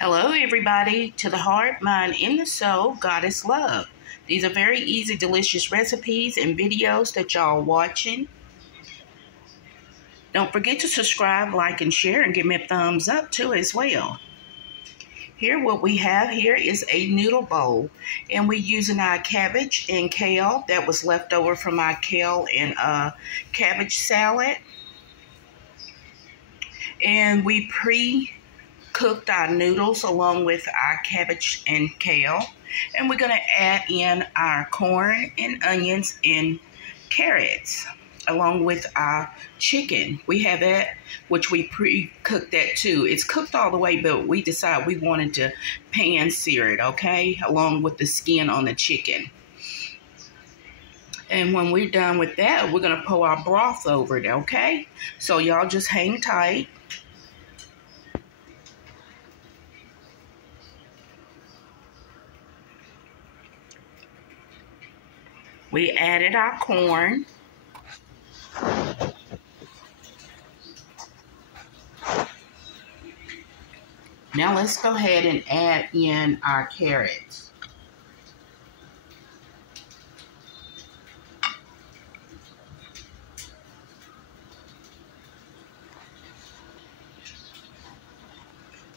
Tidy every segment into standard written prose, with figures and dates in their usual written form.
Hello, everybody. To the heart, mind, and the soul, God is love. These are very easy, delicious recipes and videos that y'all are watching. Don't forget to subscribe, like, and share, and give me a thumbs up too as well. Here, what we have here is a noodle bowl, and we're using our cabbage and kale that was left over from our kale and cabbage salad. And we pre-cooked our noodles along with our cabbage and kale. And we're going to add in our corn and onions and carrots along with our chicken. We have that, which we pre-cooked that too. It's cooked all the way, but we decided we wanted to pan sear it, okay, along with the skin on the chicken. And when we're done with that, we're going to pour our broth over it, okay? So y'all just hang tight. We added our corn. Now let's go ahead and add in our carrots.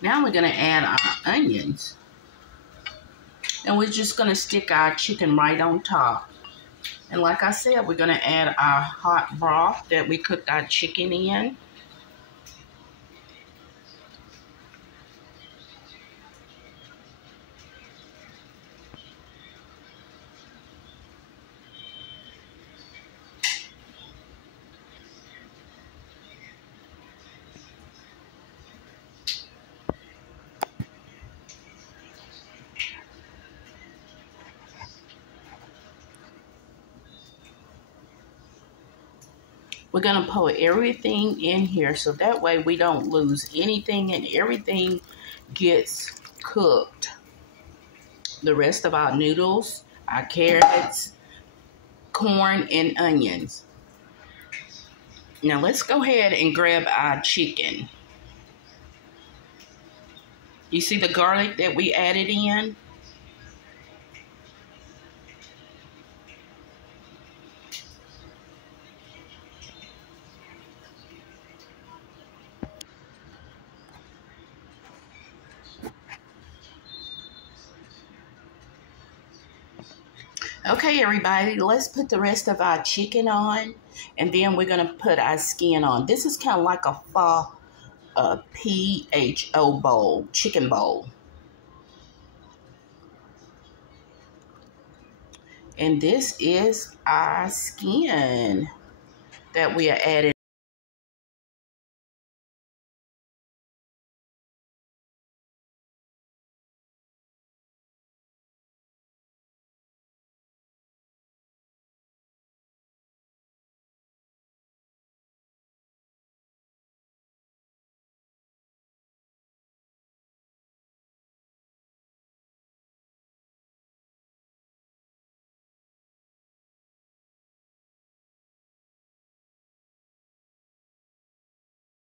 Now we're going to add our onions. And we're just going to stick our chicken right on top. And like I said, we're going to add our hot broth that we cooked our chicken in. We're going to pour everything in here so that way we don't lose anything and everything gets cooked. The rest of our noodles, our carrots, corn, and onions. Now let's go ahead and grab our chicken. You see the garlic that we added in? Okay, everybody, let's put the rest of our chicken on, and then we're going to put our skin on. This is kind of like a pho, P-H-O bowl, chicken bowl. And this is our skin that we are adding.